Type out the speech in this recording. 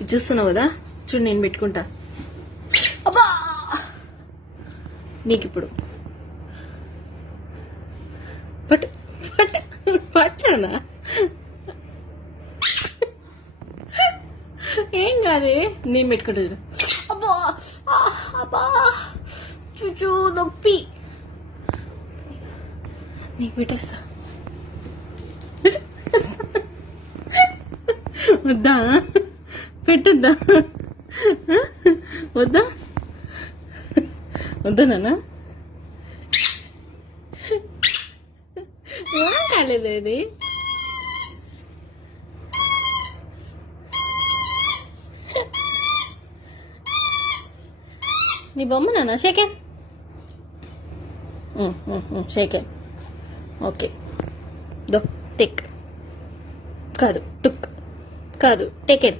ఇది చూస్తున్నావు కదా, చూడు నేను పెట్టుకుంటా. అబ్బా నీకు ఇప్పుడు పట్ పట్ పట్టానా? ఏం కాదు, నేను పెట్టుకుంటా చూడు. అబ్బా అబ్బా చూచూ నొప్పి. నీకు పెట్టేస్తా. వద్దా? పెట్టద్దా? వద్దా? వద్దా నాన్న? ఏం కాలేదు ఇది. నీ బొమ్మ నాన్న. షేకెన్ షేకెన్. ఓకే దో టేక్. కాదు టుక్ కాదు టేకెన్.